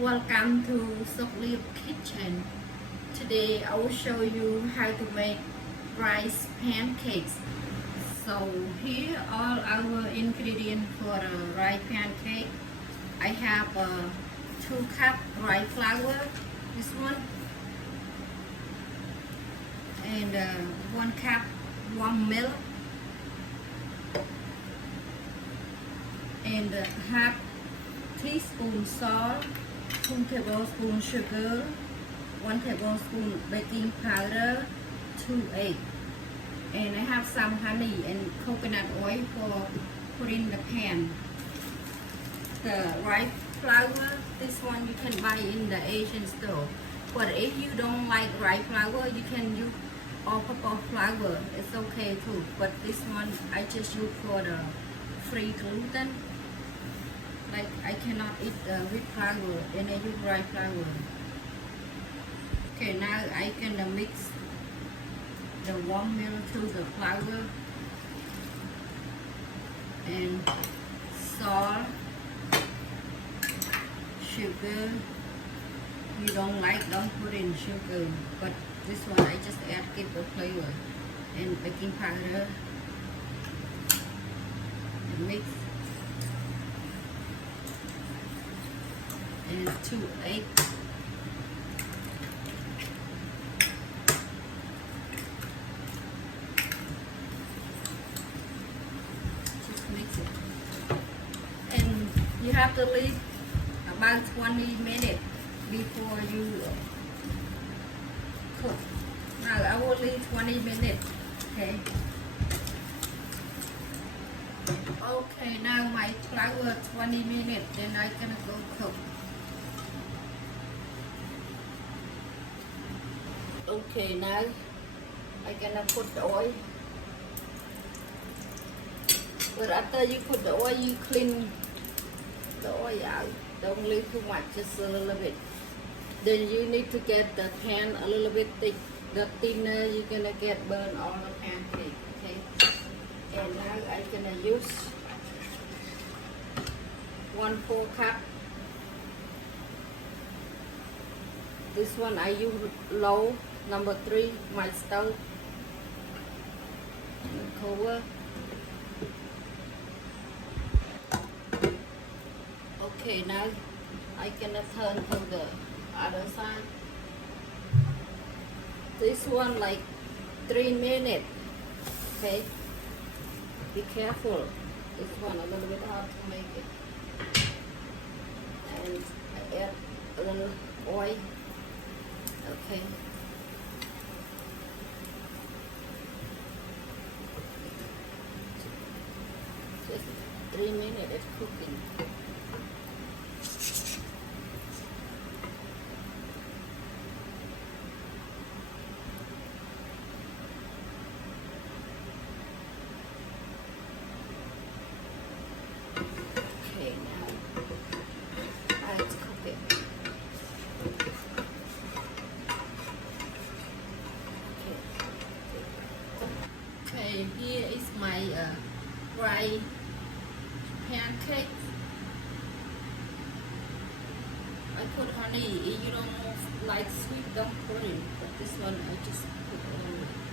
Welcome to Soklip Kitchen. Today I will show you how to make rice pancakes. So here are our ingredients for the rice pancake. I have 2 cup rice flour, this one, and 1 cup warm milk, and half teaspoon salt, 2 tablespoons sugar, 1 tablespoon baking powder, 2 eggs, and I have some honey and coconut oil for put in the pan. The rice flour, this one you can buy in the Asian store, but if you don't like rice flour, you can use all-purpose flour. It's okay too, but this one I just use for the free gluten. Like I cannot eat wheat flour and I use rice flour. Okay, now I can mix the warm milk to the flour and salt, sugar. You don't like, don't put in sugar, but this one I just add give the flavor, and baking powder, and mix. And 2 eggs, just mix it, and you have to leave about 20 minutes before you cook. Now I will leave 20 minutes. Okay, now my flour 20 minutes, then I'm gonna go cook. Okay, now I'm gonna put the oil. But after you put the oil, you clean the oil out. Don't leave too much, just a little bit. Then you need to get the pan a little bit thick. The thinner you're gonna get burn all the pancake. Okay. And now I'm gonna use 1/4 cup. This one I use low, number 3, my stove. Cover. Okay, now I gonna turn to the other side. This one like 3 minutes. Okay. Be careful. This one a little bit hard to make it. And I add a little oil. Okay. Just 3 minutes it's cooking. Okay, now let's cook it. Okay, here is my rice pancake. I put honey. If you don't like sweet, don't put it. But this one I just put on it.